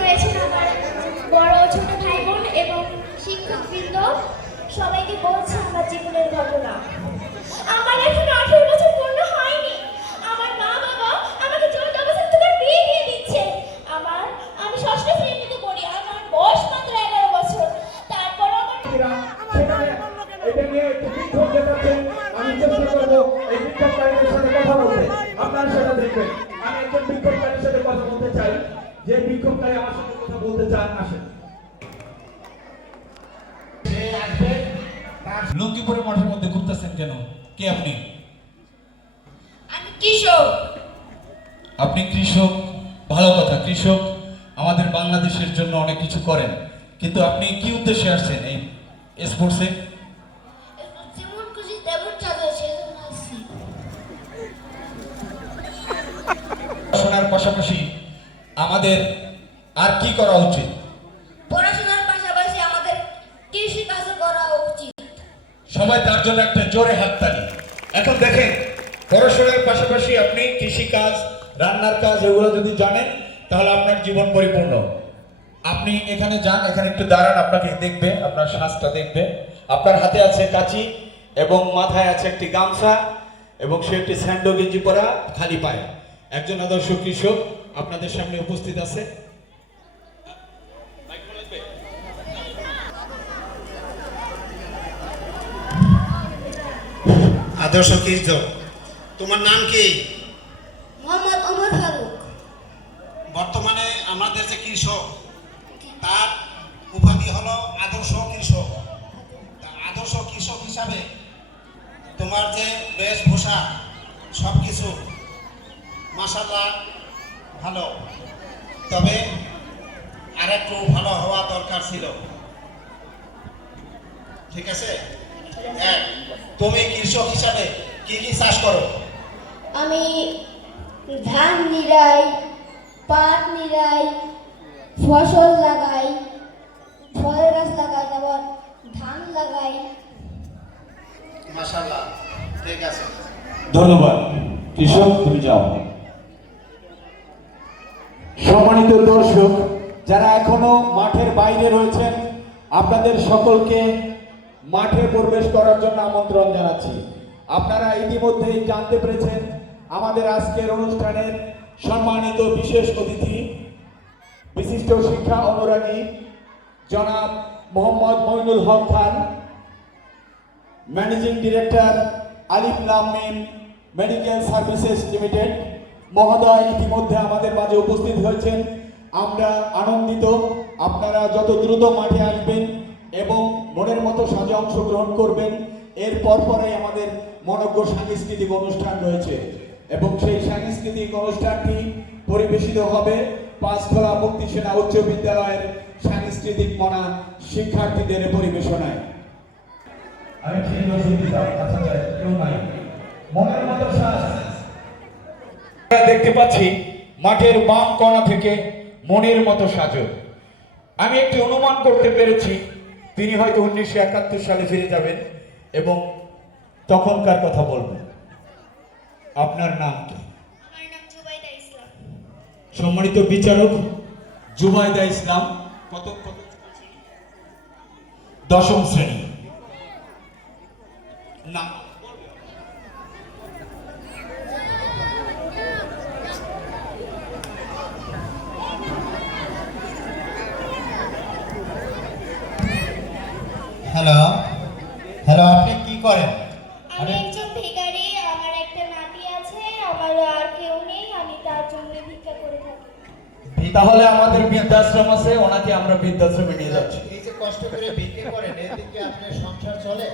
রয়েছেন আমার বড় ছোট ভাই বোন এবং শিক্ষকবৃন্দ, সবাইকে বলছি আমার জীবনের ঘটনা। আমার এখন 18 বছর পূর্ণ হয়নি। আমার মা বাবা আমাকে জোর জবরদস্তি করে বিয়ে দিয়ে দিচ্ছে। আমি ষষ্ঠ শ্রেণীতে পড়ি, আমার বয়স মাত্র 11 বছর। তারপর আমার এটা নিয়ে একটু বিক্ষোভ দেখাচ্ছেন। আমি চেষ্টা করবো এই বিক্ষোভকারীদের সাথে কথা বলতে, আপনারা সেটা দেখবেন। আমি একজন বিক্ষোভকারীর সাথে কথা বলতে চাই, যে বিক্ষোভকারী আমার সাথে কথা বলতে চান আসেন। লঙ্কিপুরের মাঠের মধ্যে ঘুরতেছেন কেন? কে আপনি? আমি কৃষক। আপনি কৃষক, ভালো কথা। কৃষক আমাদের বাংলাদেশের জন্য অনেক কিছু করেন, কিন্তু আপনি কি উদ্দেশ্যে আসছেন এই স্পোর্টসে? যেমন খুশি তেমন চাঁদা, সেজন্য আসছি। পড়াশোনার পাশাপাশি আমাদের আর কি করা উচিত? পড়াশোনার পাশাপাশি আমাদের কৃষি কাজও করা উচিত। সবাই তার জন্য একটা জোরে হাততালি। এখন দেখেন, পড়াশোনার পাশাপাশি আপনি কৃষি কাজ, রান্নার কাজ এগুলো যদি জানেন তাহলে আপনার জীবন পরিপূর্ণ। আপনি এখানে যান, এখানে একটু দাঁড়ান, আপনাকে দেখবে, আপনার শ্বাসটা দেখবে। আপনার হাতে আছে কাঁচি এবং মাথায় আছে একটি গামছা এবং সে একটি স্যান্ডো গেঞ্জি পরা, খালি পায়ে। একজন আদর্শ কৃষক আপনাদের সামনে উপস্থিত আছে। আদর্শ কৃষক, তোমার নাম কি? মোহাম্মদ ওমর ফারুক। বর্তমানে আমাদের যে কৃষক, তার উপাধি হলো আদর্শ কৃষক। আদর্শ কৃষক হিসাবে তোমার যে বেশভূষা সব কিছু মাশাআল্লাহ ভালো, তবে আরেকটু ভালো হওয়া দরকার ছিল। ঠিক আছে? এক, তুমি কৃষক হিসাবে কি কি চাষ করো? আমি ধান নিরাই, পাট নিরাই, ফসল লাগাই, ফলের গাছ লাগাই, তারপর ধান লাগাই। মাশাআল্লাহ, ঠিক আছে। ধন্যবাদ। কৃষক, তুমি যাও। সম্মানিত দর্শক, যারা এখনো মাঠের বাইরে রয়েছেন, আপনাদের সকলকে মাঠে প্রবেশ করার জন্য আমন্ত্রণ জানাচ্ছি। আপনারা ইতিমধ্যেই জানতে পেরেছেন আমাদের আজকের অনুষ্ঠানের সম্মানিত বিশেষ অতিথি, বিশিষ্ট শিক্ষা অনুরাগী জনাব মোহাম্মদ মইনুল হক খান, ম্যানেজিং ডিরেক্টর আলিফ লাম মিম মেডিকেল সার্ভিসেস লিমিটেড মহোদয় ইতিমধ্যে আমাদের মাঝে উপস্থিত হয়েছেন। আমরা আনন্দিত আপনারা যত দ্রুত মাঠে আসবেন এবং মনের মতো সাজে অংশগ্রহণ করবেন। এর পরে আমাদের মনোজ্ঞ সাংস্কৃতিক অনুষ্ঠান রয়েছে এবং সেই সাংস্কৃতিক অনুষ্ঠানটি পরিবেশিত হবে পাঁচখোলা মুক্তি সেনা উচ্চ বিদ্যালয়ের সাংস্কৃতিক মনা শিক্ষার্থীদের পরিবেশনায়। আমি ঠিক কেউ নাই, মনের মতো দেখতে পাচ্ছি মাঠের বাম কোণা থেকে মনের মতো সাজো। আমি একটি অনুমান করতে পেরেছি তিনি হয়তো 1971 সালে ফিরে যাবেন এবং তখনকার কথা বলবেন। আপনার নাম কি? আমার নাম জুবাইদা ইসলাম। সম্মানিত বিচারক জুবাইদা ইসলাম, কত দশম শ্রেণী। নাম? হ্যালো হ্যালো, আপনি কি করেন? আমি একজন ভিখারি, আমার একটা নাতি আছে, আমার আর কেউ নেই, আমি তার জন্য ভিক্ষা করে থাকি। তাহলে আমাদের বৃদ্ধাশ্রম আছে, ওনাকে আমরা বৃদ্ধাশ্রমে নিয়ে যাচ্ছি। এই যে কষ্ট করে ভিক্ষে করেন, এদিকে আপনার সংসার চলে?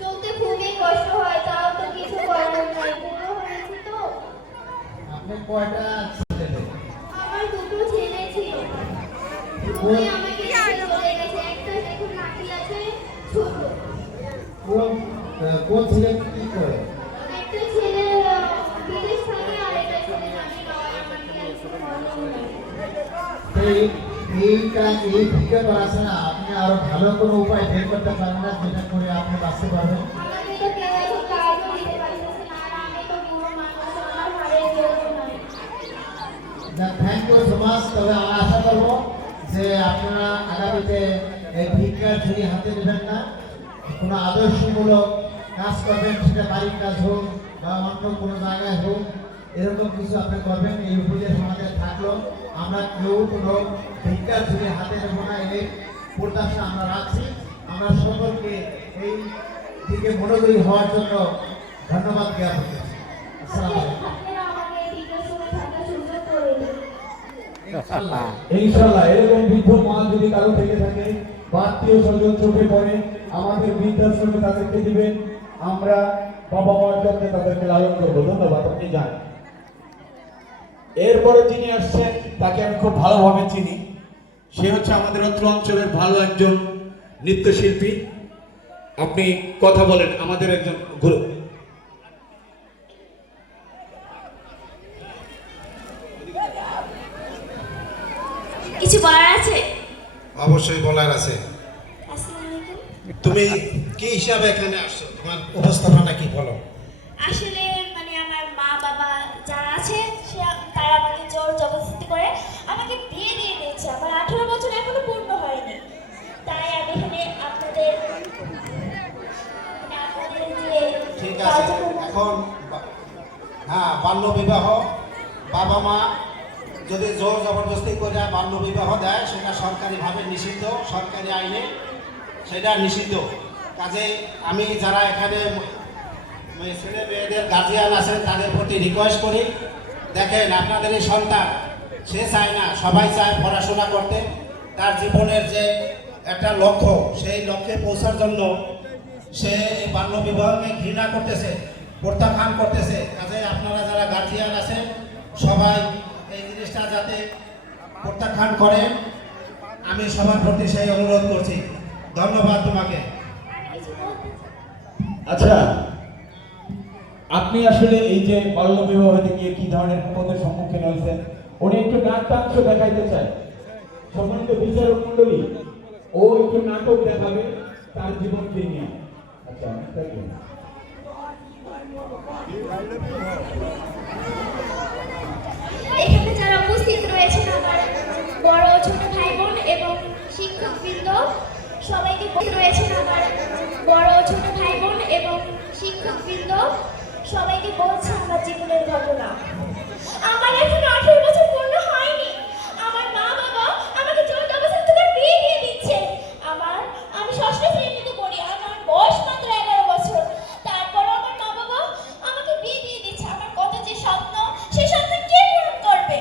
চলতে খুবই কষ্ট হয়, তাও তো কিছু করার নাই, বুড়ো হয়েছি তো। আপনি কয়টা ছেলে? আমার দুটো ছেলে ছিল, উনি আমাকে রেখে চলে গেছে। একটা এখন নাতি আছে, ছোট। কোন ছেলে কি করে? একটা ছেলে বিদেশ থাকে, আর একটা ছেলে আমি নাতি আছে, এই ভিক্ষা করা আছে না, আপনি আরো ভালো কোনো উপায় বের করতে পারেন না যেটা করে আপনি বাঁচতে পারবেন? আমাকে তো কেউ এখন কাজও দিতে পারতেছে না, আর আমি তো বুড়ো মানুষ, আমার হারিয়ে যেতে নাই। থ্যাংক ইউ তবে আমরা আশা করব যে আপনারা আগামীতে এই ভিক্ষার ঝুড়ি হাতে নেবেন না, কোনো আদর্শমূলক কাজ করবেন, সেটা বাড়ির কাজ হোক বা অন্য কোনো জায়গায় হোক, এরকম কিছু আপনি করবেন। এই উপদেশ আমাদের থাকলো। আমরা কেউ কোনো ভিক্ষার ঝুড়ি হাতে নেব না, এই প্রত্যাশা আমরা রাখছি। আমরা সকলকে এই দিকে মনোযোগী হওয়ার জন্য ধন্যবাদ জ্ঞাপন করছি। আসসালামু আলাইকুম। আপনারা আমাকে বৃদ্ধাশ্রমে থাকার সুযোগ করে দিন। ইনশাআল্লাহ। ইনশাআল্লাহ এরকম বৃদ্ধ মা যদি কারো থেকে থাকে বা আত্মীয় স্বজন চোখে পড়ে আমাদের বৃদ্ধাশ্রমে তাদেরকে দিবেন, আমরা বাবা মার জন্য তাদেরকে লালন করবো। ধন্যবাদ, আপনি যান। এরপরে যিনি আসছেন তাকে আমি খুব ভালোভাবে চিনি। সে হচ্ছে আমাদের অত্র অঞ্চলের ভালো একজন নৃত্যশিল্পী। আপনি কথা বলেন, আমাদের একজন গুরু। কিছু বলার আছে? অবশ্যই বলার আছে। আসসালামু আলাইকুম। তুমি কি হিসাবে এখানে আসছো, তোমার উপস্থাপনা কি বলো? আসলে মানে আমার মা বাবা যারা আছে তারা আমাকে জোর জবরদস্তি করে আমাকে বিয়ে দিয়ে দিয়েছে। আমার 18 বছর এখনো পূর্ণ হয়নি। তাই আমি এখানে আপনাদের যে ঠিক আছে, এখন হ্যাঁ, বাল্য বিবাহ বাবা মা যদি জোর জবরদস্তি করে বাল্য বিবাহ দেয়, সেটা সরকারিভাবে নিষিদ্ধ, সরকারি আইনে সেটা নিষিদ্ধ। কাজে আমি যারা এখানে ছেলে মেয়েদের গার্জিয়ান আছেন তাদের প্রতি রিকোয়েস্ট করি, দেখেন আপনাদের এই সন্তান, সে চায় না, সবাই চায় পড়াশোনা করতে, তার জীবনের যে একটা লক্ষ্য, সেই লক্ষ্যে পৌঁছার জন্য সে এই বাল্য বিবাহকে ঘৃণা করতেছে, প্রত্যাখ্যান করতেছে। কাজে আপনারা যারা গার্জিয়ান আছেন সবাই এই জিনিসটা যাতে প্রত্যাখ্যান করেন, আমি সবার প্রতি সেই অনুরোধ করছি। ধন্যবাদ তোমাকে। আচ্ছা, আপনি আসলে এই যে বাল্য বিবাহতে গিয়ে কি ধরনের বিপদের সম্মুখীন হয়েছেন, উনি একটু নাট্যাংশ দেখাইতে চায়। সম্মানিত বিচারক মন্ডলী, ও একটু নাটক দেখাবে তার জীবনকে নিয়ে। আচ্ছা, thank you. এখানে যারা উপস্থিত রয়েছেন আমার বড় ও ছোট ভাই বোন এবং শিক্ষকবৃন্দ সবাইকে রয়েছেন আমার বড় ও ছোট ভাই বোন এবং শিক্ষকবৃন্দ সবাইকে বলছে আমার জীবনের ঘটনা। আমার এখন 18 বছর পূর্ণ হয়নি। আমার মা বাবা আমাকে জোর জবরদস্তি করে বিয়ে দিয়ে দিচ্ছে। আমি ষষ্ঠ শ্রেণীতে পড়ি, আমার বয়স মাত্র 11 বছর। তারপরও আমার মা বাবা আমাকে বিয়ে দিয়ে দিচ্ছে। আমার কত যে স্বপ্ন, সেই স্বপ্ন কে পূরণ করবে?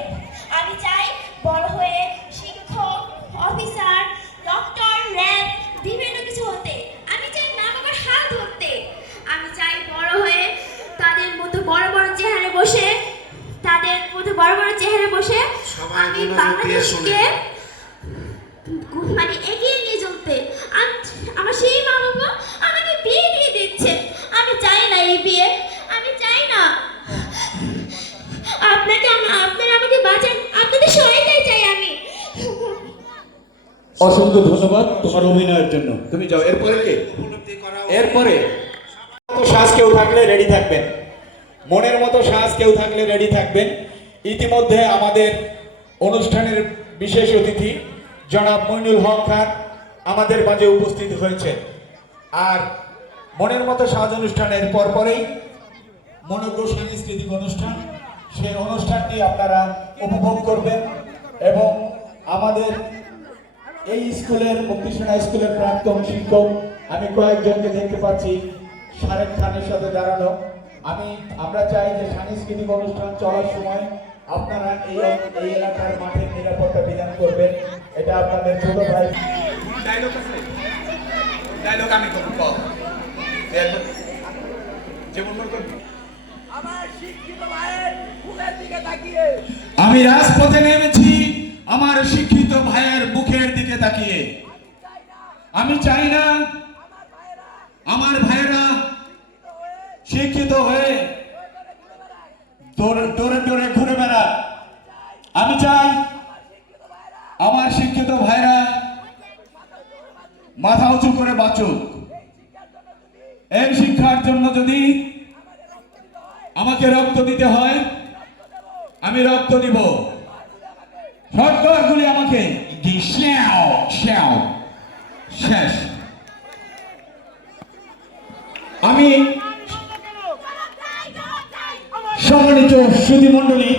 আমি চাই বড় হয়ে শিক্ষক, অফিসার, ডক্টর, র্যাব বিভিন্ন কিছু হতে। আমি চাই মা বাবার হাত ধরতে। আমি চাই বড় হয়ে তাদের মতো বড় বড় চেহারে বসে সবাই আমি মনোযোগ দিয়ে বাংলাদেশকে মানে এগিয়ে নিয়ে চলতে। আমার সেই মা বাবা আমাকে বিয়ে দিয়ে দিচ্ছে। আমি চাই না এই বিয়ে, আমি চাই না। আপনারা আমাকে বাঁচান, আপনাদের সহায়তাই চাই আমি। অসংখ্য ধন্যবাদ তোমার অভিনয়ের জন্য। তুমি যাও। এরপরে কে? উপলব্ধি করা এরপরে শ্বাস কেউ থাকলে রেডি থাকবেন, মনের মতো শ্বাস কেউ থাকলে রেডি থাকবেন। ইতিমধ্যে আমাদের অনুষ্ঠানের বিশেষ অতিথি জনাব মইনুল হক খান আমাদের মাঝে উপস্থিত হয়েছে। আর মনের মতো সাজ অনুষ্ঠানের পরপরেই মনোজ্ঞ সাংস্কৃতিক অনুষ্ঠান, সেই অনুষ্ঠানটি আপনারা উপভোগ করবেন। এবং আমাদের এই স্কুলের মুক্তিসোনা স্কুলের প্রাক্তন শিক্ষক আমি কয়েকজনকে দেখতে পাচ্ছি শারেক খানের সাথে দাঁড়ানো। আমরা চাই যে সাংস্কৃতিক অনুষ্ঠান চলার সময় আপনারা এই এলাকার মাঠের নিরাপত্তা বিধান করবেন। এটা আপনাদের ছোট ভাই। ডায়লগ আমি করব। আমি রাজপথে নেমেছি আমার শিক্ষিত ভাইয়ের মুখের দিকে তাকিয়ে। আমি চাই না আমার ভাইয়েরা শিক্ষিত হয়ে দৌড়ে দৌড়ে ঘুরে বেড়াক। আমি চাই আমার শিক্ষিত ভাইরা মাথা উঁচু করে বাঁচুক। এই শিক্ষার জন্য যদি আমাকে রক্ত দিতে হয়, আমি রক্ত দিব। ফটকারগুলি আমাকে শেষ। আমি সম্মানিত সুধী মণ্ডলী,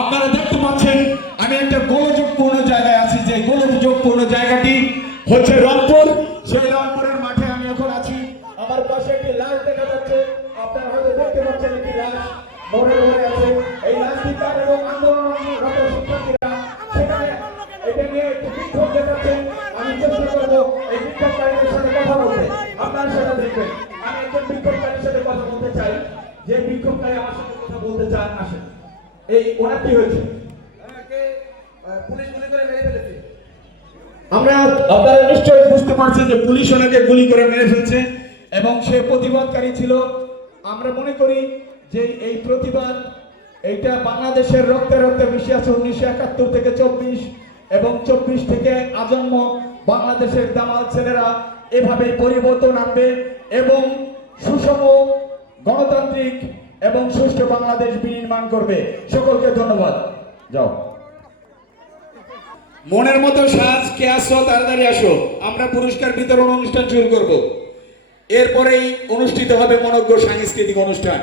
আপনারা দেখতে পাচ্ছেন আমি একটা গোলযোগপূর্ণ জায়গায় আছি। যে গোলযোগপূর্ণ জায়গাটি হচ্ছে রংপুর। সেই রংপুরের মাঠে আমি এখন আছি। আমার পাশে একটি লাশ দেখা যাচ্ছে, আপনারা হয়তো দেখতে পাচ্ছেন একটি লাশ মরে আছে। এই লাশটি তার এবং আন্দোলনরত শিক্ষার্থীরা সেখানে এটা নিয়ে একটি বিক্ষোভ দেখাচ্ছেন। আমি চেষ্টা করবো এই বিক্ষোভকারীদের সাথে কথা বলতে। আপনারা সেটা দেখবেন। আমি একজন বিক্ষোভকারীর সাথে কথা বলতে চাই। যে বিক্ষোভকারী আমার সাথে কথা বলতে চান আসেন। এই ওনার কি হয়েছে? পুলিশ গুলি করে মেরে ফেলেছে। আপনারা নিশ্চয়ই বুঝতে পারছেন যে পুলিশ ওনাকে গুলি করে মেরে ফেলছে এবং সে প্রতিবাদকারী ছিল। আমরা মনে করি যে এই প্রতিবাদ এইটা বাংলাদেশের রক্তে রক্তে মিশে আছে। 1971 থেকে 24 এবং 24 থেকে আজন্ম বাংলাদেশের দামাল ছেলেরা এভাবেই পরিবর্তন আনবে এবং সুষম গণতান্ত্রিক এবং সুষ্ঠু বাংলাদেশ বিনির্মাণ করবে। সকলকে ধন্যবাদ। যাও। মনের মতো সাজ কে আসো, তাড়াতাড়ি আসো। আমরা পুরস্কার বিতরণ অনুষ্ঠান শুরু করব। এরপরেই অনুষ্ঠিত হবে মনোজ্ঞ সাংস্কৃতিক অনুষ্ঠান।